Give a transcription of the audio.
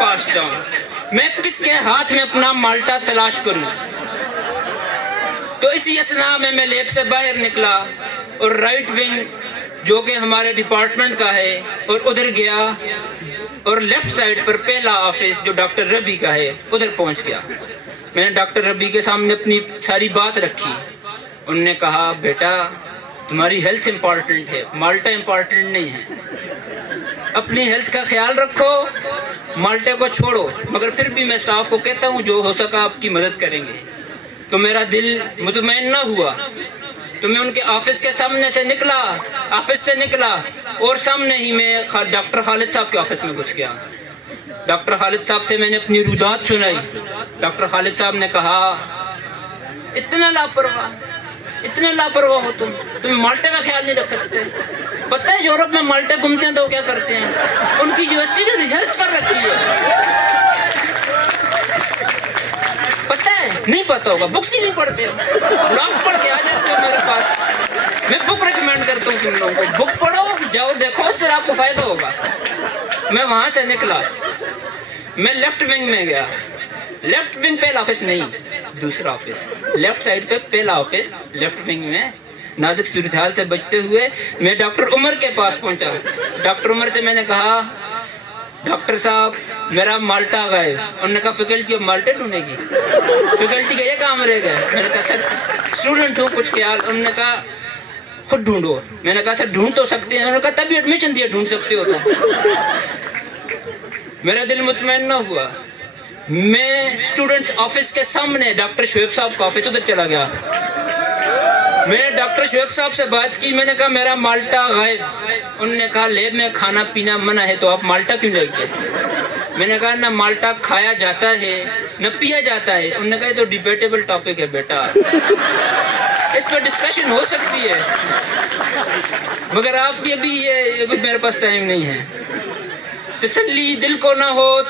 पास जाऊं, मैं किसके हाथ में अपना माल्टा तलाश करूं। तो इसी असना में मैं लैब से बाहर निकला और राइट विंग जो कि हमारे डिपार्टमेंट का है और उधर गया और लेफ्ट साइड पर पहला ऑफिस जो डॉक्टर रबी का है उधर पहुंच गया। मैंने डॉक्टर रबी के सामने अपनी सारी बात रखी। उन्होंने कहा बेटा तुम्हारी हेल्थ इम्पॉर्टेंट है, माल्टा इम्पॉर्टेंट नहीं है, अपनी हेल्थ का ख्याल रखो, माल्टे को छोड़ो। मगर फिर भी मैं स्टाफ को कहता हूँ जो हो सका आपकी मदद करेंगे। तो मेरा दिल मुतमईन न हुआ तो मैं उनके ऑफिस के सामने से निकला, ऑफिस से निकला और सामने ही मैं डॉक्टर खालिद साहब के ऑफिस में घुस गया। डॉक्टर खालिद साहब से मैंने अपनी रुदात सुनाई। डॉक्टर खालिद साहब ने कहा इतना लापरवाह हो तुम माल्टे का ख्याल नहीं रख सकते। पता है यूरोप में माल्टे घूमते हैं तो क्या करते हैं, उनकी यूनिवर्सिटी ने रिसर्च कर रखी है। पता है? नहीं पता होगा, बुक्स ही नहीं पढ़ते हो, ब्लॉग्स पढ़ के आ जाते हो मेरे पास। मैं बुक रिकमेंड करता हूँ तुम लोगों को, बुक पढ़ो, जाओ देखो, उससे आपको फायदा होगा। मैं वहां से निकला, मैं लेफ्ट विंग में गया। लेफ्ट विंग पहला ऑफिस नहीं, दूसरा ऑफिस, लेफ्ट साइड पे पहला ऑफिस, लेफ्ट विंग में। नाजुक सूरत हाल से बचते हुए मैं डॉक्टर उमर के पास पहुंचा। डॉक्टर उमर से मैंने कहा डॉक्टर साहब मेरा माल्टा गायब। उन्होंने कहा फैकल्टी ऑफ माल्टे ढूंढेगी, फैकल्टी का ये काम रहेगा। मैंने कहा सर स्टूडेंट हूँ, कुछ ख्याल। उन्होंने कहा खुद ढूंढो। मैंने कहा सर ढूंढ तो सकते हैं। उन्होंने कहा तभी एडमिशन दिया, ढूंढ सकते हो तो। मेरा दिल मुतमईन न हुआ। मैं स्टूडेंट्स ऑफिस के सामने डॉक्टर शोएब साहब का ऑफिस, उधर चला गया। मैंने डॉक्टर शोएब साहब से बात की। मैंने कहा मेरा माल्टा गायब। उन्होंने कहा लैब में खाना पीना मना है तो आप माल्टा क्यों ले गए? मैंने कहा ना माल्टा खाया जाता है न पिया जाता है। उन्होंने कहा तो डिबेटेबल टॉपिक है बेटा, इस पर डिस्कशन हो सकती है, मगर आपकी अभी मेरे पास टाइम नहीं है। तसल्ली दिल को ना हो